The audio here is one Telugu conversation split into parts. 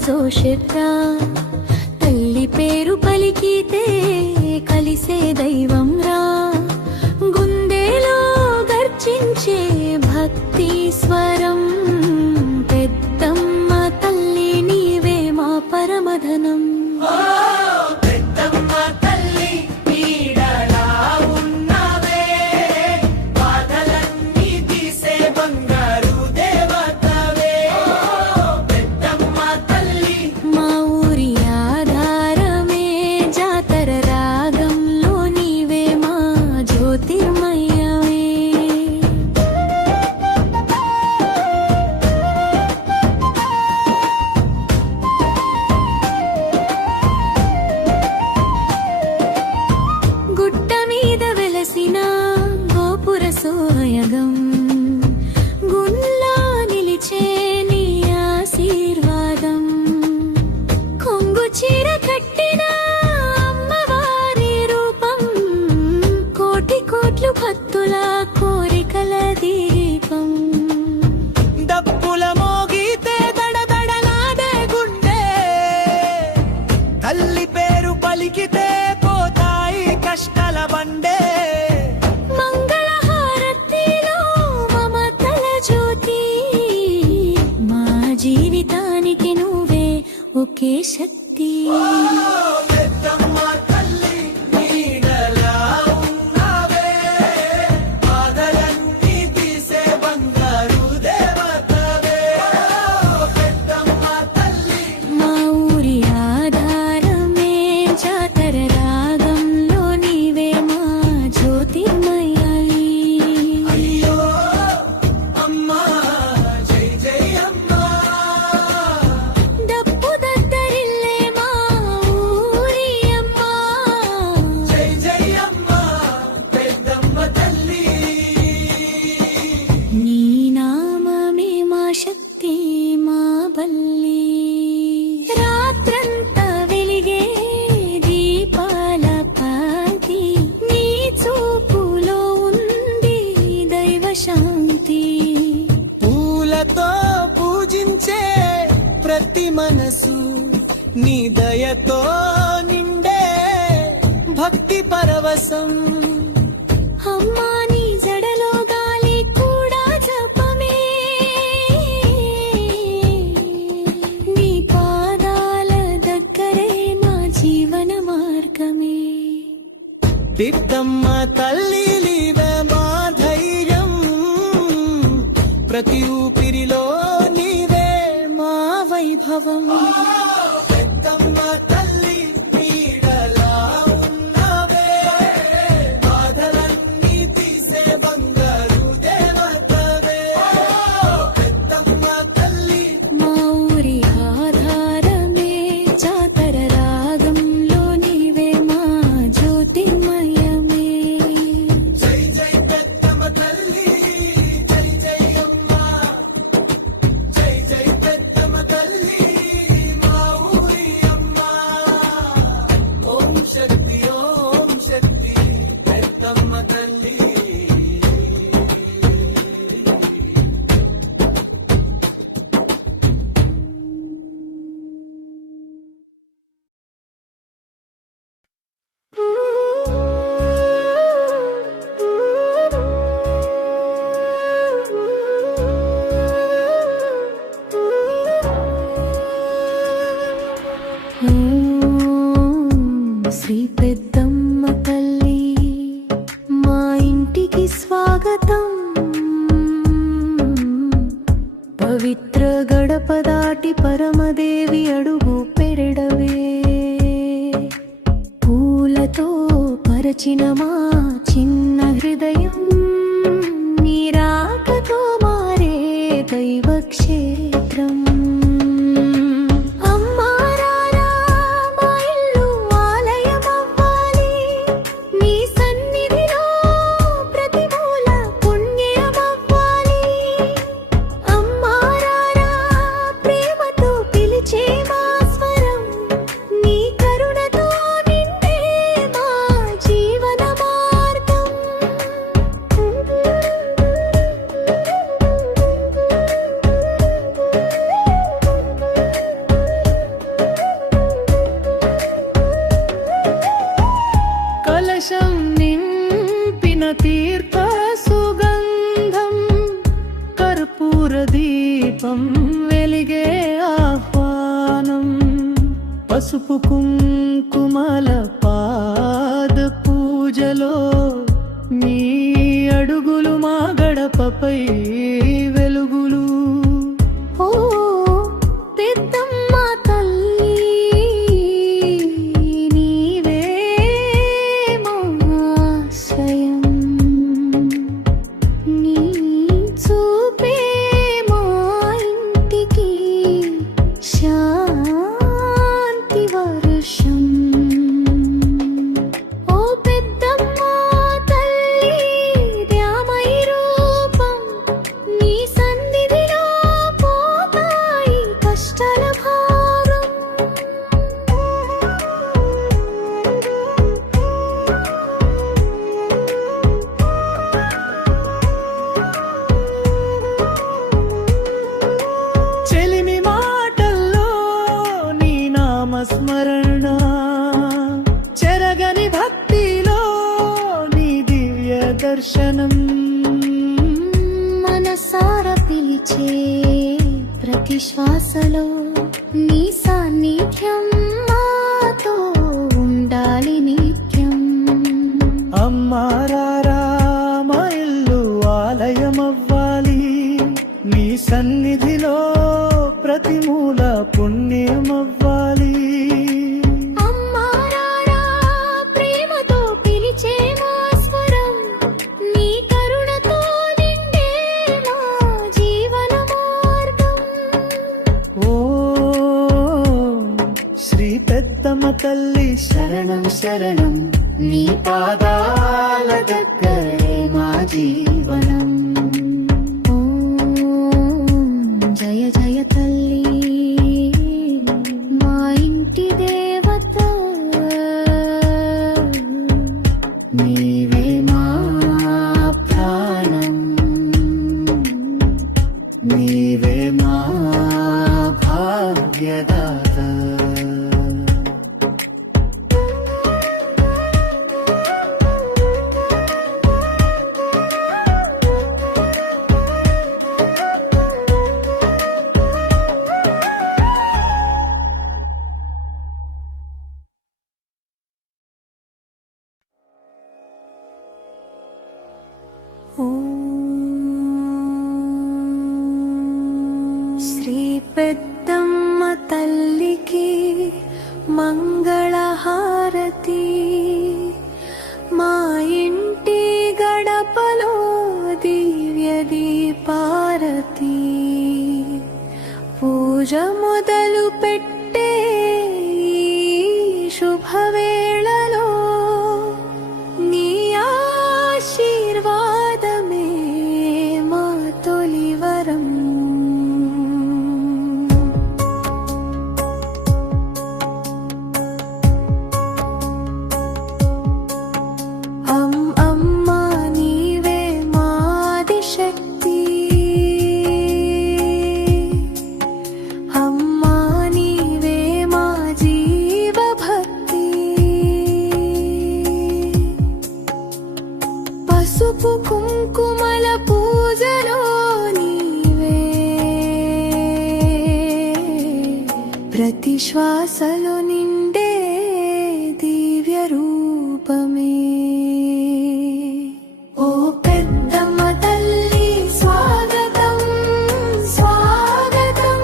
జోషెత్రా తల్లి పేరు పలికితే కలిసే దైవం రా గుండెలో గర్జించే భక్తి స్వరం పెద్దమ్మ తల్లి నీవే మా పరమధనం సోయగం గుల్లా నిలిచే నీ ఆశీర్వాదం కొంగు చీర కట్టిన అమ్మవారి రూపం కోటి కోట్లు భక్తుల కోరికల దీపం డప్పుల మోగితే దడదడలాడే గుండె తల్లి పేరు పలికితే పోతాయి కష్టాల బండే జీవితానికి నువ్వే ఒకే శక్తి మా ఊరి ఆధారమే జాతర రాగంలో నీవే మా జ్యోతిర్మయాయి రాత్రంతా వెలిగే దీపాల పాతి నీ చూపులో ఉంది దైవ శాంతి పూలతో పూజించే ప్రతి మనసు నీ దయతో నిండే భక్తి పరవశం అమ్మా నీ జడలో గాలి కూడా జపమే నీ పాదాల దగ్గరే నా జీవన మార్గమే పెద్దమ్మ తల్లి నీవే మా ధైర్యం ప్రతి ఊపిరిలో నీవే మా వైభవం శ్రీ పెద్దమ్మ తల్లి మా ఇంటికి స్వాగతం పవిత్ర గడప దాటి పరమదేవి అడుగు పెరడవే పూలతో పరచిన మా చిన్న హృదయం నీ రాకతో మారే దైవ క్షేత్రం జీవనమా పసుపు కుంకుమల పాద పూజలో నీ అడుగులు మా గడపపై వెలుగులు. ఓ పెద్దమ్మ తల్లి నీవే మా ఆశ్రయం, నీ చూపే మా ఇంటికి శాంతి వర్షం. ఓ పెద్దమ్మ తల్లి శ్యామై రూపం, నీ సన్నిధిలో పోతాయి కష్టాల భారం. చెలిమి మాటల్లో నీ నామస్మరణ, చెరగని భక్తిలో నీ దివ్య దర్శనం. మనసార పిలిచే ప్రతి శ్వాసలో నీ సాన్నిధ్యం మాతో ఉండాలి నిత్యం. అమ్మారారా మా ఇల్లు ఆలయమవ్వాలి, నీ సన్నిధిలో ప్రతి మూల పుణ్యమవ్వాలి. అమ్మా రారా ప్రేమతో పిలిచే మా స్వరం, నీ కరుణతో నిండే మా జీవన మార్గం. ఓ శ్రీ పెద్దమ్మ తల్లి శరణం శరణం, నీ పాదాల దగ్గరే మా జీవనం. జయ జయ తల్లి మా ఇంటి దేవత, నీవే మా ప్రాణం, నీవే మా భాగ్యదాత. శ్రీ పెద్దమ్మ తల్లికి మంగళహారతి, మా ఇంటి గడపలో దివ్య దీపారతి. పూజ మొదలు పెట్టే ఈ శుభవేళలో నీ ఆశీర్వాదమే మా తొలివరం. అమ్మా నీవే మా ఆదిశక్తి, అమ్మా నీవే మా జీవభక్తి. పసుపు కుంకుమల పూజలో నీవే, ప్రతి శ్వాసలో నిండే దివ్య రూపమే. ఓ పెద్దమ్మ తల్లి స్వాగతం స్వాగతం,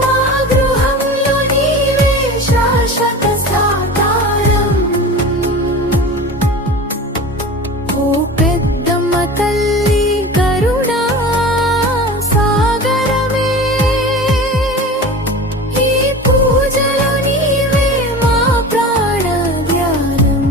మా గృహంలో నీవే శాశ్వత సాకారం. ఓ పెద్దమ్మ తల్లి కరుణా సాగరమే, ఈ పూజలో నీవే మా ప్రాణ ధ్యానం.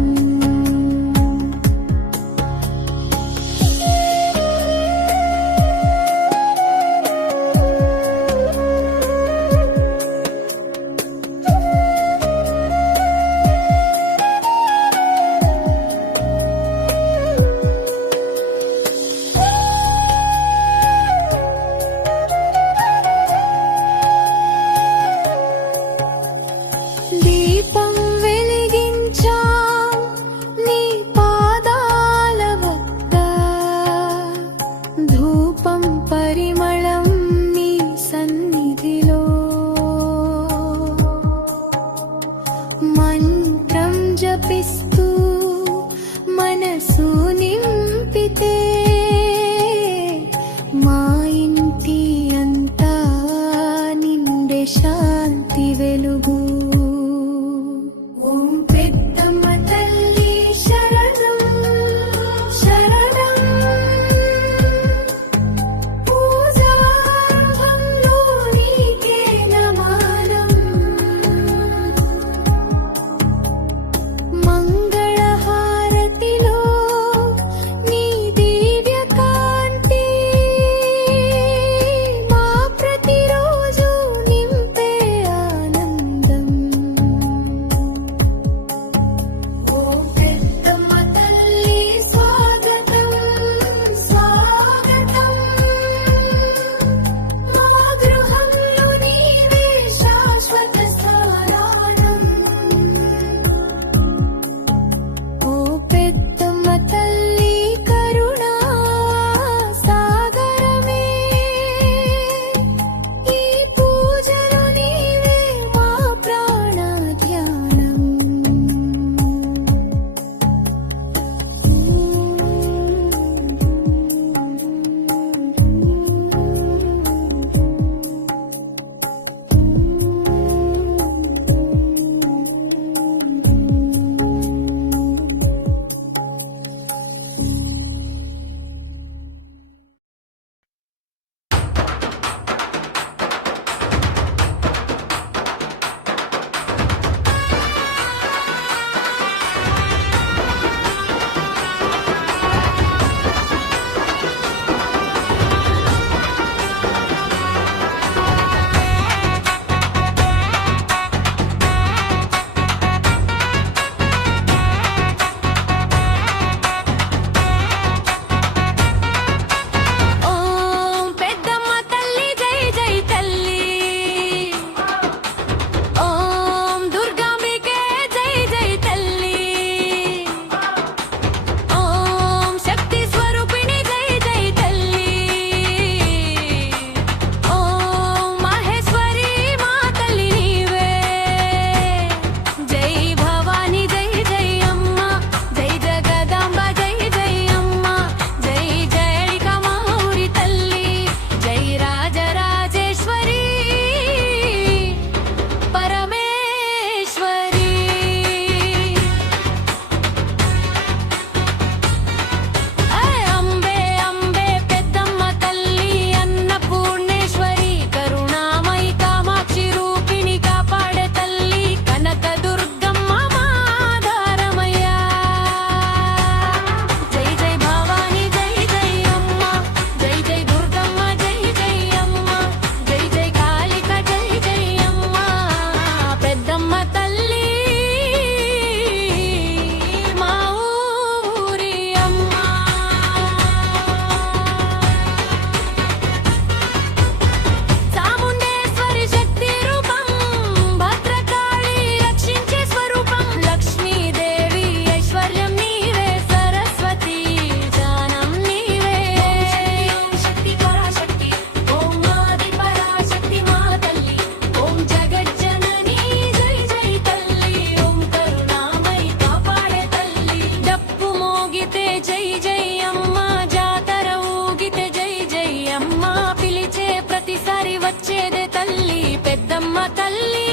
శాంతి వెలుగు. ఓం పెద్దమ్మ తల్లి శరణం శరణం. పూజార్హంలో నీకే నమనం. మంగళహారతిలో నీ దివ్య కాంతి మా ప్రతిరోజు నింపే ఆనందం. ఓ పెద్దమ్మ తల్లి స్వాగతం స్వాగతం. మా గృహంలో నీవే శాశ్వత స్థానం. ఓ పెద్దమ్మ తల్లి కరుణా సాగరమే. ఈ పూజలో నీవే మా ప్రాణ ధ్యానం. ఓం పెద్దమ్మ తల్లి జై జై తల్లి. ఓం దుర్గాంబికే జై జై తల్లి. ఓం శక్తి స్వరూపిణి జై జై తల్లి. ఓం మహేశ్వరి మా తల్లి నీవే. జై భవాని జై జై అమ్మ. జై జగదాంబ జై జై అమ్మ. జై జయళిక మా ఊరి తల్లి. జై రాజరాజేశ్వరి పరమేశ్వరి. అంబే అంబే పెద్దమ్మ తల్లి అన్నపూర్ణేశ్వరి. కరుణామయి కామాక్షి రూపిణి కాపాడే తల్లి. కనక దుర్గమ్మ మాధారమయ్య. జై జై భవాని జై జై అమ్మ. జై జై దుర్గమ్మ జై జై అమ్మ. జై జై కాళిక జై జై అమ్మ. పెద్దమ్మ తల్లి మా ఊరి అమ్మ. చాముండేశ్వరి శక్తి రూపం. భద్రకాళి రక్షించే స్వరూపం. లక్ష్మీదేవి ఐశ్వర్యం నీవే. సరస్వతి జానం నీవే. ఓం శక్తి పరాశక్తి. ఓం ఆది పరాశక్తి మా తల్లి. ఓం జగజ్జనని జై జై తల్లి. ఓం కరుణామయి కాపాడే తల్లి. డప్పు మోగితే జై జై అమ్మ. జాతర ఊగితే జై జై అమ్మ. పిలిచే ప్రతిసారి వచ్చేదే తల్లి. పెద్దమ్మ తల్లి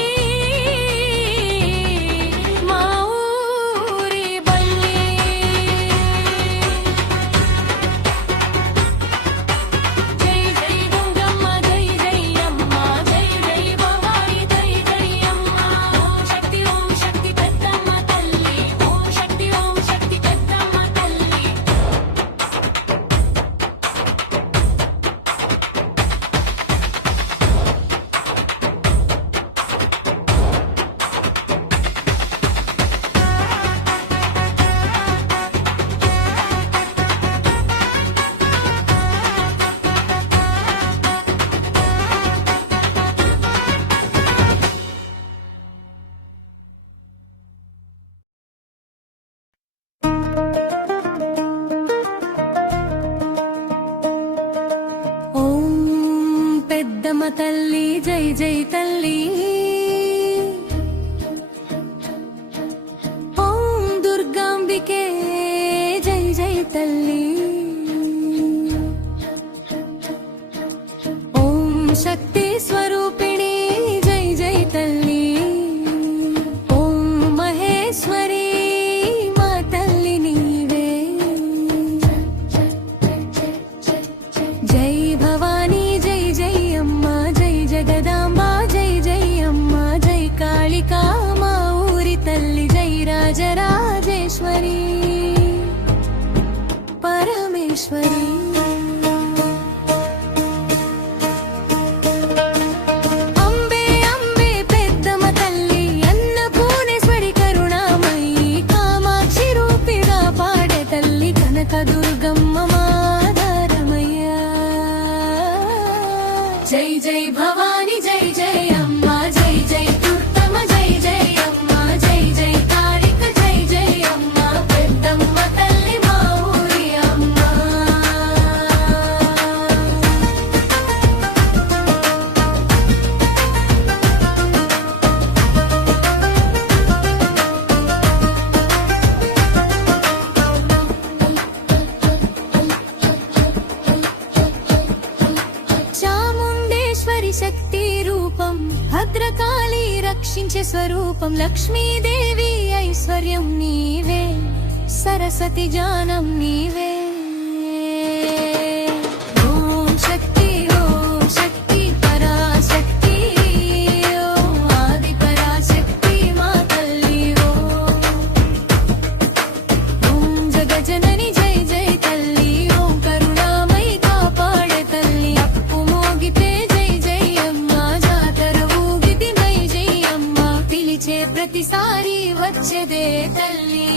మా ఊరి బల్లి. జై జై గంగమ్మ జై జై అమ్మ. జై జై భవాని జై జై అమ్మ. ఓం శక్తి పెద్దమ్మ తల్లి. ఓం శక్తి పెద్దమ్మ తల్లి. భద్రకాళి రక్షించే స్వరూపం లక్ష్మీదేవి ఐశ్వర్యం నీవే సరస్వతి జానం నీవే ఓం శక్తి పరాశక్తి ఓం ఆది పరాశక్తి మా తల్లి ఓం జగజనని జై జై తల్లి ఓం కరుణామయి కాపాడే తల్లి అప్పు మోగితే జై జై అమ్మ జాతర ఊగితే జై జై అమ్మ పిలిచే ప్రతిసారి వచ్చేదే తల్లి